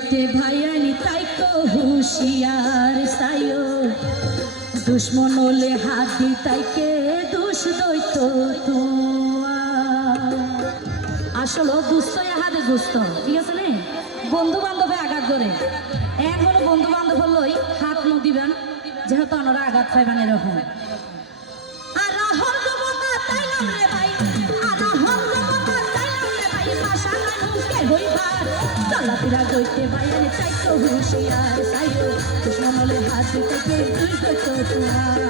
গইতে ভাইয়ানি তাই তো হুশিয়ার সাইও দুশ্মন হলে হাত দি তাইকে দুষ দইত আসলে দুস্থ হাতে দুস্থ ঠিক আছে নে বন্ধু বান্ধবে আঘাত করে এখন বন্ধু বান্ধব হলই হাত নদিবেন যেহেতু ওনারা আঘাত পাইবেন এরকম চলাফেরা করতে বাইরে তাই তো হুশিয়ার সাইও দুশ্মন হলে হাত থেকে দুষ দইত তোমার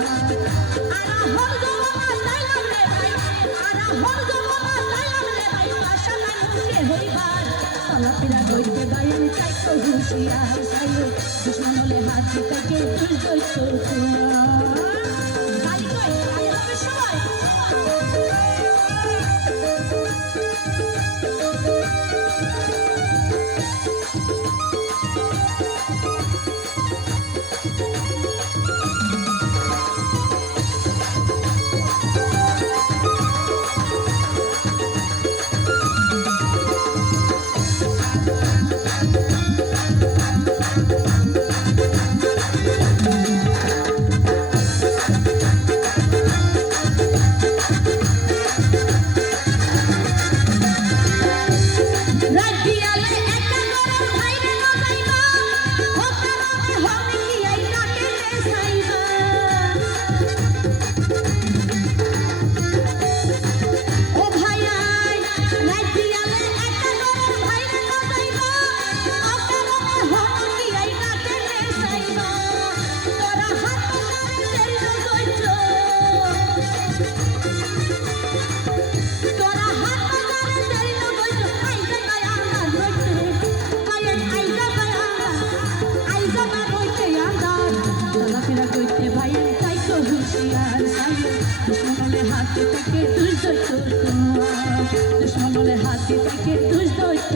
চলাফেরা করতে বাইরে তাই তো হুশিয়ার সাইও দুশ্মন হলে হাত থেকে দুষ দইত তোমার দুশ্মন হলে হাত থেকে দুষ দইত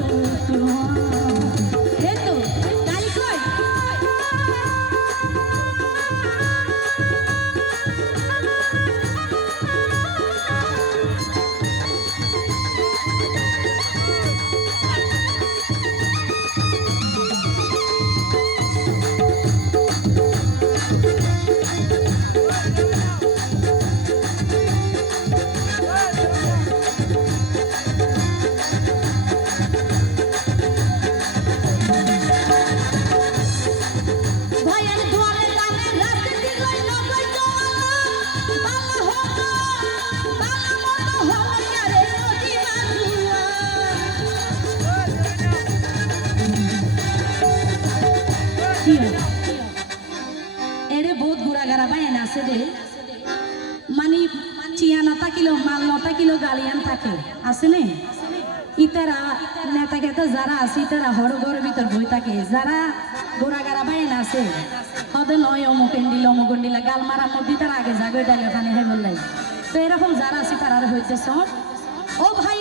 এরে বহুত গুড়াগাড়া বাইন আছে রে মানে চিয়া নটা কিলো মাল নটা কিলো গালিয়ান থাকে আছে নে ইতারা নেতা খেতে যারা আছে ইতারা হর ঘরের ভিতর বই থাকে যারা গোড়াগাড়া বাইন আছে হদে নয় অমুকন্ডিলা গাল মারা মধ্যে তার আগে যাবে ডালে ওখানে হে বললাই তো এরকম যারা আছে তারা হইতে সব ও ভাই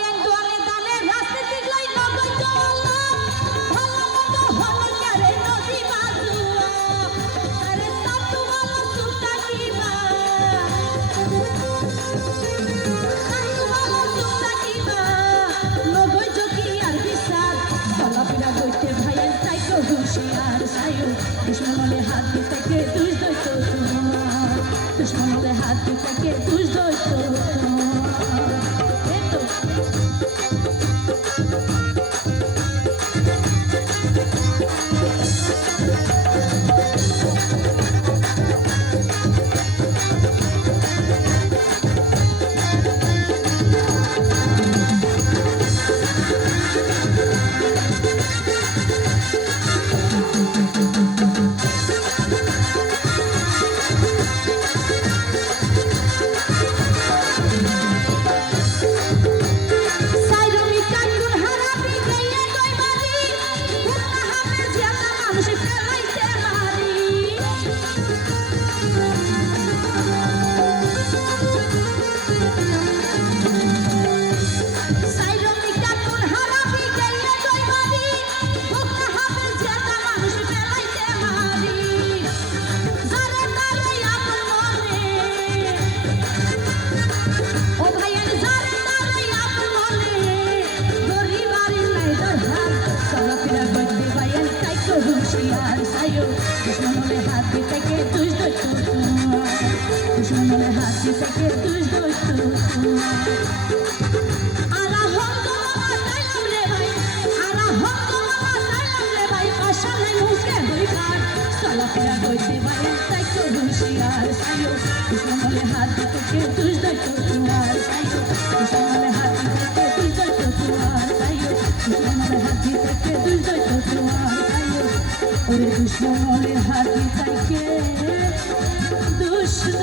দুশ্মন হলে হাত থেকে দুষ দইত তোমার দুশ্মন হলে হাত থেকে দুষ দইত হুঁশিয়ার সাইও দুশ্মনলে হাতি থেকে তুই দুশ্মনলে হাতি থেকে তুই আরা হম তোমার তাইলাম রে ভাই আরা হম তোমার তাইলাম রে ভাই পাশালে মুখে হই কাট চলাফেরা কইতে ভাই তাই তো হুঁশিয়ার সাইও দুশ্মনলে হাতি থেকে তুই তোমার সাইও দুশ্মনলে হাতি থেকে তুই তোমার সাইও দুশ্মনলে হাতি থেকে তুই তোমার সাইও ওরে দুশ্মনলে হাতি থেকে দুষ্ট